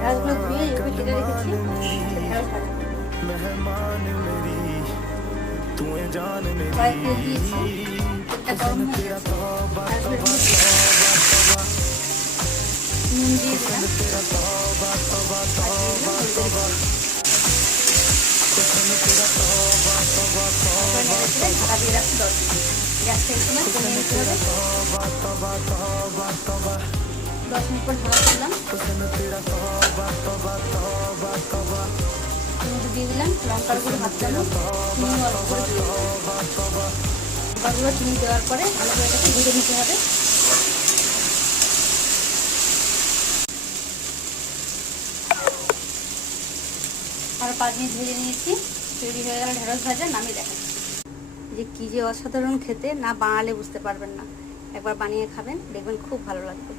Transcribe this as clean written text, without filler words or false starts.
ঢেঁড়সগুলো ধুয়ে এভাবে কেটে রেখেছি। ঢেঁড়স ভাজা কড়াই তেল দিয়েছি, তেলটা গরম হয়ে গেছে। ঢেঁড়সগুলো দিয়ে দিলাম, নুন দিয়ে দিলাম, আর দিয়ে দিলাম হলুদের গুঁড়ো। তারপরে নেড়ে চেড়ে ঢাকা দিয়ে রাখছি 10 মিনিট। গ্যাসটা এই সময় কমিয়ে নিতে হবে। 10 মিনিট পর ঢাকা করলাম, দিয়ে দিলাম লঙ্কার গুঁড়ো হাফ চামচ, চিনি অল্প করে দিয়ে দিলাম। লঙ্কার চিনি দেওয়ার পরে ভালো করে এটাকে ভেজে নিতে হবে। আরও 5 মিনিট ভেজে নিয়েছি। তৈরি হয়ে গেল ঢেঁড়স ভাজা। নামিয়ে দেখাচ্ছি যে কী যে অসাধারণ খেতে, না বানালে বুঝতে পারবেন না। একবার বানিয়ে খাবেন, দেখবেন খুব ভালো লাগবে।